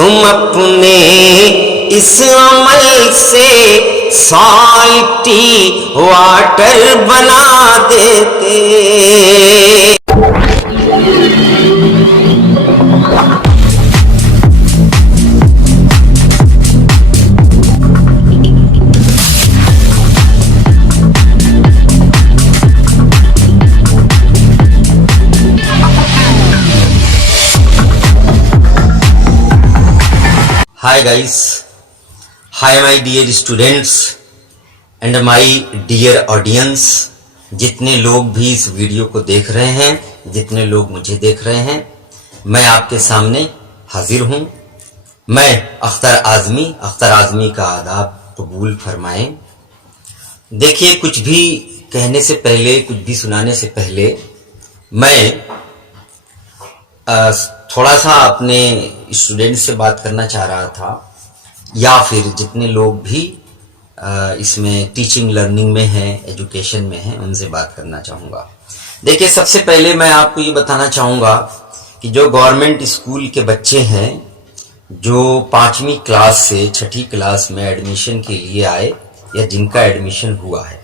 तुम अपने इस अमल से साल्टी वाटर बना देते। Hi guys, hi my dear students and my dear audience। जितने लोग भी इस वीडियो को देख रहे हैं, जितने लोग मुझे देख रहे हैं, मैं आपके सामने हाजिर हूं। मैं अख्तर आज़मी का आदाब कबूल फरमाएं। देखिए, कुछ भी कहने से पहले, कुछ भी सुनाने से पहले मैं थोड़ा सा अपने स्टूडेंट से बात करना चाह रहा था, या फिर जितने लोग भी इसमें टीचिंग लर्निंग में हैं, एजुकेशन में हैं, उनसे बात करना चाहूँगा। देखिए, सबसे पहले मैं आपको ये बताना चाहूँगा कि जो गवर्नमेंट स्कूल के बच्चे हैं, जो 5वीं क्लास से 6ठी क्लास में एडमिशन के लिए आए या जिनका एडमिशन हुआ है,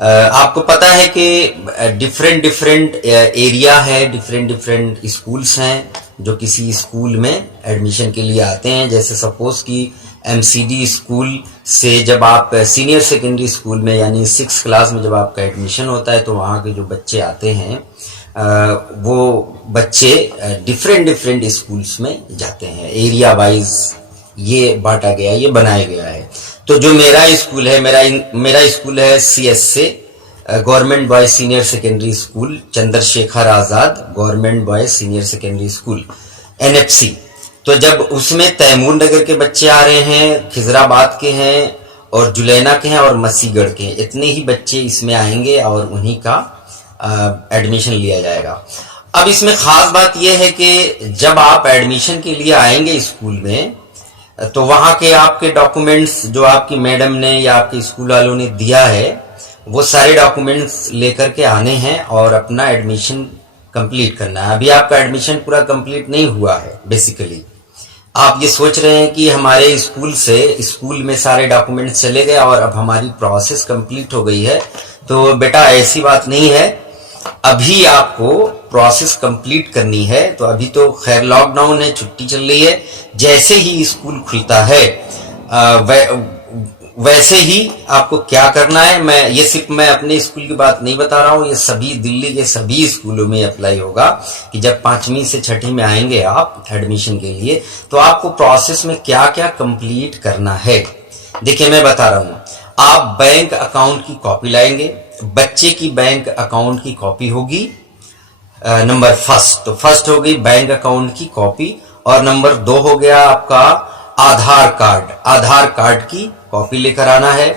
आपको पता है कि डिफरेंट एरिया है, डिफरेंट स्कूल्स हैं जो किसी स्कूल में एडमिशन के लिए आते हैं। जैसे सपोज कि एमसीडी स्कूल से जब आप सीनियर सेकेंडरी स्कूल में यानी 6th क्लास में जब आपका एडमिशन होता है, तो वहाँ के जो बच्चे आते हैं वो बच्चे डिफरेंट स्कूल्स में जाते हैं। एरिया वाइज ये बांटा गया, ये बनाया गया है। तो जो मेरा स्कूल है, मेरा स्कूल है CSA government boys senior secondary school, Chandrashekhar Azad government boys senior secondary school NFC। तो जब उसमें तैमूर नगर के बच्चे आ रहे हैं, खिजराबाद के हैं और जुलैना के हैं और मसीगढ़ के हैं, इतने ही बच्चे इसमें आएंगे और उन्हीं का एडमिशन लिया जाएगा। अब इसमें खास बात यह है कि जब आप एडमिशन के लिए आएंगे स्कूल में, तो वहां के आपके डॉक्यूमेंट्स जो आपकी मैडम ने या आपके स्कूल वालों ने दिया है, वो सारे डॉक्यूमेंट्स लेकर के आने हैं और अपना एडमिशन कंप्लीट करना है। अभी आपका एडमिशन पूरा कंप्लीट नहीं हुआ है। बेसिकली आप ये सोच रहे हैं कि हमारे स्कूल में सारे डॉक्यूमेंट्स चले गए और अब हमारी प्रोसेस कंप्लीट हो गई है। तो बेटा, ऐसी बात नहीं है। अभी आपको प्रोसेस कंप्लीट करनी है। तो अभी तो खैर लॉकडाउन है, छुट्टी चल रही है। जैसे ही स्कूल खुलता है वैसे ही आपको क्या करना है, मैं अपने स्कूल की बात नहीं बता रहा हूँ, ये सभी दिल्ली के सभी स्कूलों में अप्लाई होगा कि जब 5वीं से 6ठी में आएंगे आप एडमिशन के लिए, तो आपको प्रोसेस में क्या क्या कंप्लीट करना है। देखिए, मैं बता रहा हूँ, आप बैंक अकाउंट की कॉपी लाएंगे। बच्चे की बैंक अकाउंट की कॉपी होगी नंबर फर्स्ट। तो फर्स्ट हो गई बैंक अकाउंट की कॉपी, और नंबर 2 हो गया आपका आधार कार्ड की कॉपी लेकर आना है।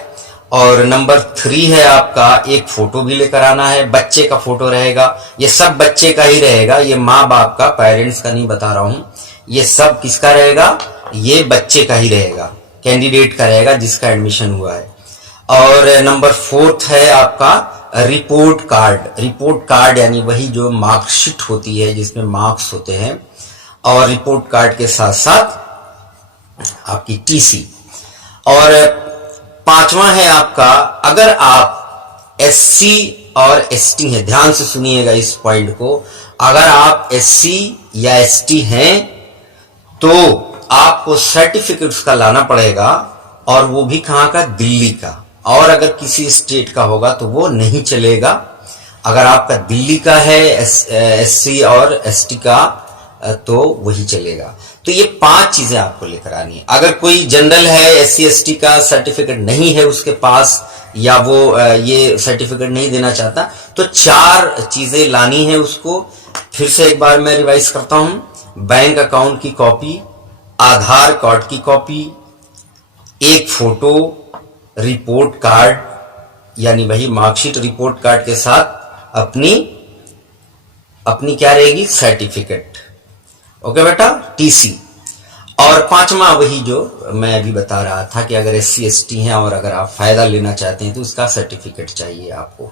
और नंबर 3 है आपका एक फोटो भी लेकर आना है। बच्चे का फोटो रहेगा, ये सब बच्चे का ही रहेगा, ये माँ बाप का, पेरेंट्स का नहीं बता रहा हूं। ये सब किसका रहेगा? ये बच्चे का ही रहेगा, कैंडिडेट का रहेगा जिसका एडमिशन हुआ है। और नंबर 4 है आपका रिपोर्ट कार्ड यानी वही जो मार्कशीट होती है जिसमें मार्क्स होते हैं, और रिपोर्ट कार्ड के साथ साथ आपकी TC। और 5वां है आपका, अगर आप SC और ST हैं, ध्यान से सुनिएगा इस पॉइंट को, अगर आप SC या ST हैं तो आपको सर्टिफिकेट्स का लाना पड़ेगा, और वो भी कहाँ का? दिल्ली का। और अगर किसी स्टेट का होगा तो वो नहीं चलेगा। अगर आपका दिल्ली का है SC और ST का तो वही चलेगा। तो ये 5 चीजें आपको लेकर आनी है। अगर कोई जनरल है, SC ST का सर्टिफिकेट नहीं है उसके पास, या वो ये सर्टिफिकेट नहीं देना चाहता, तो 4 चीजें लानी है उसको। फिर से एक बार मैं रिवाइज करता हूं। बैंक अकाउंट की कॉपी, आधार कार्ड की कॉपी, एक फोटो, रिपोर्ट कार्ड यानी वही मार्कशीट, रिपोर्ट कार्ड के साथ अपनी क्या रहेगी? सर्टिफिकेट। ओके बेटा, TC। और 5वां वही जो मैं अभी बता रहा था कि अगर SC ST हैं और अगर आप फायदा लेना चाहते हैं तो उसका सर्टिफिकेट चाहिए आपको।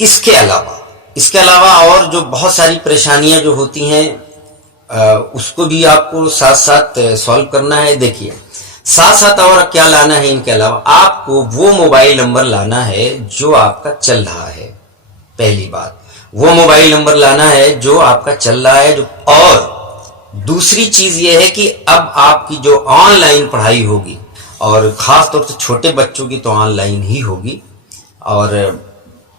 इसके अलावा और जो बहुत सारी परेशानियां जो होती हैं उसको भी आपको साथ साथ सॉल्व करना है। देखिए साथ साथ और क्या लाना है, इनके अलावा आपको वो मोबाइल नंबर लाना है जो आपका चल रहा है। पहली बात वो मोबाइल नंबर लाना है जो आपका चल रहा है। जो और दूसरी चीज ये है कि अब आपकी जो ऑनलाइन पढ़ाई होगी, और खास तौर से छोटे बच्चों की तो ऑनलाइन ही होगी, और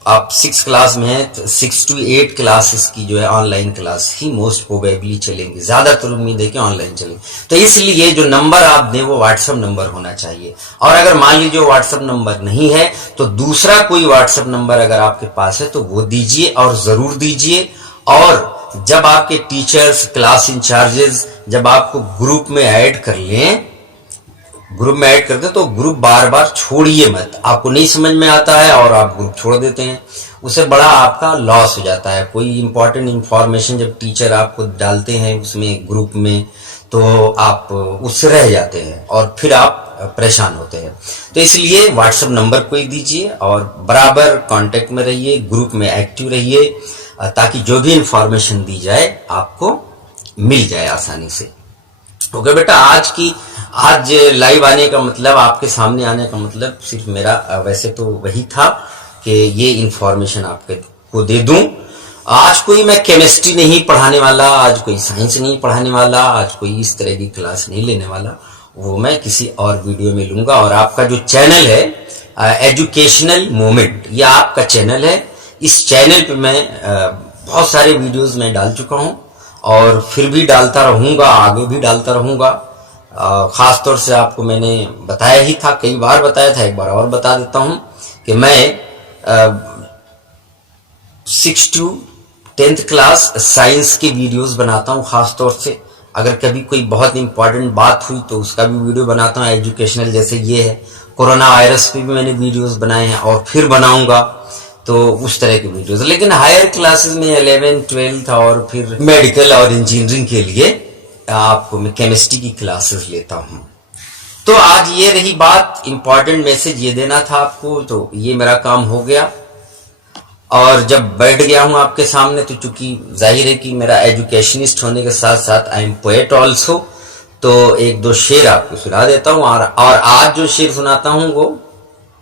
आप 6 क्लास में हैं तो 6 to 8 क्लासेस की जो है ऑनलाइन क्लास ही मोस्ट प्रोबेबली चलेंगी, ज्यादातर उम्मीद है कि ऑनलाइन चलेंगी। तो इसलिए जो नंबर आप दें वो व्हाट्सएप नंबर होना चाहिए, और अगर मान लीजिए व्हाट्सएप नंबर नहीं है तो दूसरा कोई व्हाट्सएप नंबर अगर आपके पास है तो वो दीजिए, और जरूर दीजिए। और जब आपके टीचर्स, क्लास इंचार्जेस जब आपको ग्रुप में ऐड कर लें, ग्रुप में ऐड करते हैं तो ग्रुप बार बार छोड़िए मत। आपको नहीं समझ में आता है और आप ग्रुप छोड़ देते हैं, उससे बड़ा आपका लॉस हो जाता है। कोई इंपॉर्टेंट इंफॉर्मेशन जब टीचर आपको डालते हैं उसमें ग्रुप में तो आप उससे रह जाते हैं और फिर आप परेशान होते हैं। तो इसलिए व्हाट्सएप नंबर कोई दीजिए और बराबर कांटेक्ट में रहिए, ग्रुप में एक्टिव रहिए, ताकि जो भी इंफॉर्मेशन दी जाए आपको मिल जाए आसानी से। ओके बेटा, आज लाइव आने का मतलब, आपके सामने आने का मतलब सिर्फ मेरा वैसे तो वही था कि ये इंफॉर्मेशन आपको दे दूं। आज कोई मैं केमिस्ट्री नहीं पढ़ाने वाला, आज कोई साइंस नहीं पढ़ाने वाला, आज कोई इस तरह की क्लास नहीं लेने वाला, वो मैं किसी और वीडियो में लूंगा। और आपका जो चैनल है एजुकेशनल मोमेंट, ये आपका चैनल है। इस चैनल पे मैं बहुत सारे वीडियोस में डाल चुका हूं और फिर भी डालता रहूंगा, आगे भी डालता रहूंगा। खास तौर से आपको मैंने बताया ही था, कई बार बताया था, एक बार और बता देता हूं कि मैं 6 to 10th क्लास साइंस के वीडियोस बनाता हूं। खास तौर से अगर कभी कोई बहुत इंपॉर्टेंट बात हुई तो उसका भी वीडियो बनाता हूं एजुकेशनल, जैसे ये है कोरोना वायरस पे भी मैंने वीडियोस बनाए हैं और फिर बनाऊंगा, तो उस तरह के वीडियोस। लेकिन हायर क्लासेस में 11th 12th और फिर मेडिकल और इंजीनियरिंग के लिए आपको मैं केमिस्ट्री की क्लासेस लेता हूं। तो आज ये रही बात, इंपॉर्टेंट मैसेज ये देना था आपको, तो ये मेरा काम हो गया। और जब बैठ गया हूं आपके सामने तो चूंकि जाहिर है कि मेरा एजुकेशनिस्ट होने के साथ साथ आई एम पोएट ऑल्सो, तो एक दो शेर आपको सुना देता हूं। और आज जो शेर सुनाता हूं वो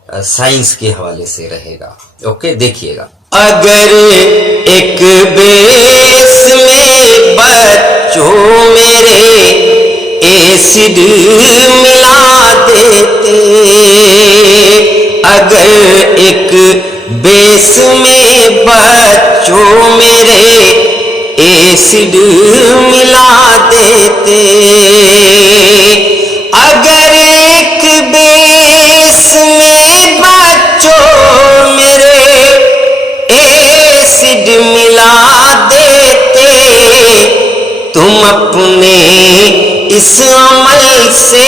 साइंस के हवाले से रहेगा। ओके, देखिएगा। अगर एक बेस में बच्चों मेरे एसिड मिला देते, अगर एक बेस में बच्चों मेरे एसिड मिला देते, अगर एक बेस में बच्चों मेरे एसिड मिला देते, तुम अपने इस अमल से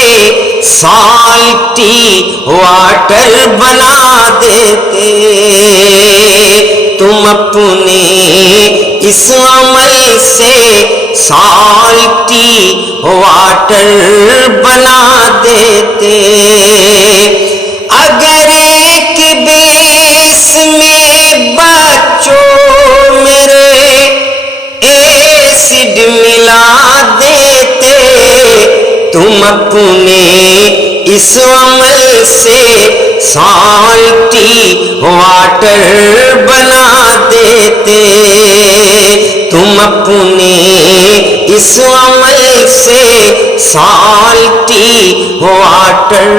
साल्टी वाटर बना देते, तुम अपने इस अमल से साल्टी वाटर बना देते, अगर एक बेस में बच्चों मेरे एसिड मिला देते, तुम अपने इस अमल से साल्टी वाटर बना देते, तुम अपने इस अमल से साल्टी वाटर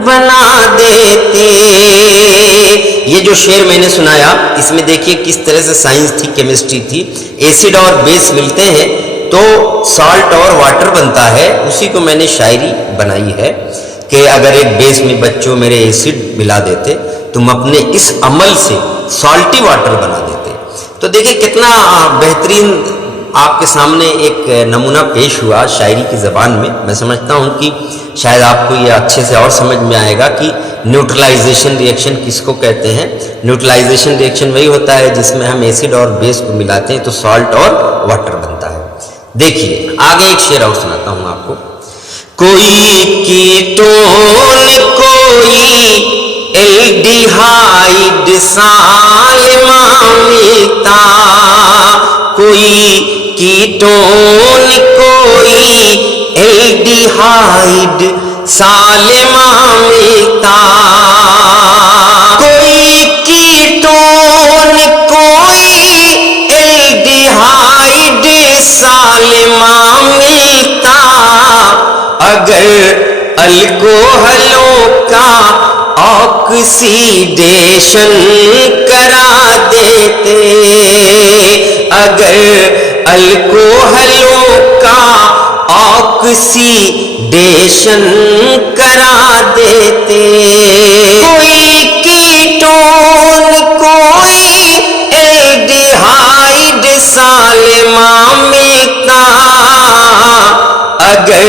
बना देते। ये जो शेर मैंने सुनाया इसमें देखिए किस तरह से साइंस थी, केमिस्ट्री थी। एसिड और बेस मिलते हैं तो सॉल्ट और वाटर बनता है, उसी को मैंने शायरी बनाई है कि अगर एक बेस में बच्चों मेरे एसिड मिला देते, तुम अपने इस अमल से सॉल्टी वाटर बना देते। तो देखिए कितना बेहतरीन आपके सामने एक नमूना पेश हुआ शायरी की ज़बान में। मैं समझता हूँ कि शायद आपको ये अच्छे से और समझ में आएगा कि न्यूट्रलाइजेशन रिएक्शन किसको कहते हैं। न्यूट्रलाइजेशन रिएक्शन वही होता है जिसमें हम एसिड और बेस को मिलाते हैं तो सॉल्ट और वाटर बनता है। देखिए आगे एक शेर और सुनाता हूँ आपको। कोई कीटोन कोई एल्डिहाइड साल्मा मिलता, कोई कीटोन कीटोन कोई एल्डिहाइड सालिमा मिलता, कोई कीटोन कोई एल्डिहाइड सालिमा मिलता, अगर अल्कोहलों का ऑक्सीडेशन करा देते, अगर अल्कोहलों का ऑक्सीडेशन करा देते, कोई कीटोन कोई एल्डिहाइड सालिमा मिलता, अगर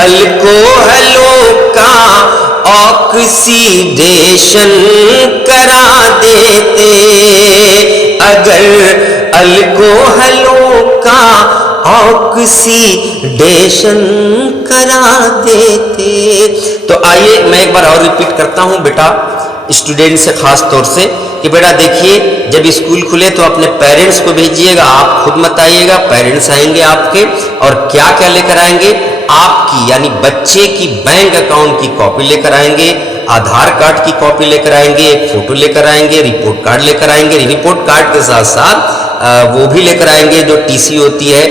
अल्कोहलों का ऑक्सीडेशन करा देते, अगर अल्कोहलों का ऑक्सीडेशन करा देते। तो आइए मैं एक बार और रिपीट करता हूं बेटा, स्टूडेंट से खास तौर से, कि बेटा देखिए जब स्कूल खुले तो अपने पेरेंट्स को भेजिएगा, आप खुद मत आइएगा, पेरेंट्स आएंगे आपके, और क्या क्या लेकर आएंगे, आपकी यानी बच्चे की बैंक अकाउंट की कॉपी लेकर आएंगे, आधार कार्ड की कॉपी लेकर आएंगे, एक फोटो लेकर आएंगे, रिपोर्ट कार्ड लेकर आएंगे, रिपोर्ट कार्ड के साथ साथ वो भी लेकर आएंगे जो टीसी होती है,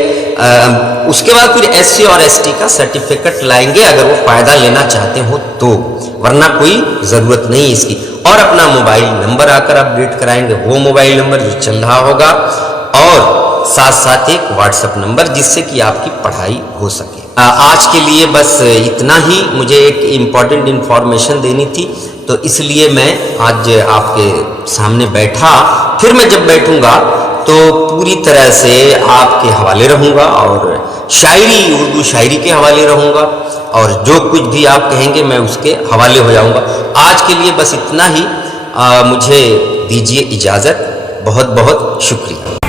उसके बाद फिर एससी और एसटी का सर्टिफिकेट लाएंगे अगर वो फायदा लेना चाहते हो तो, वरना कोई जरूरत नहीं इसकी। और अपना मोबाइल नंबर आकर अपडेट कराएंगे, वो मोबाइल नंबर जो चल रहा होगा, और साथ साथ एक व्हाट्सएप नंबर जिससे कि आपकी पढ़ाई हो सके। आज के लिए बस इतना ही, मुझे एक इम्पॉर्टेंट इन्फॉर्मेशन देनी थी, तो इसलिए मैं आज आपके सामने बैठा। फिर मैं जब बैठूंगा तो पूरी तरह से आपके हवाले रहूंगा, और शायरी, उर्दू शायरी के हवाले रहूंगा, और जो कुछ भी आप कहेंगे मैं उसके हवाले हो जाऊंगा। आज के लिए बस इतना ही, मुझे दीजिए इजाज़त। बहुत बहुत शुक्रिया।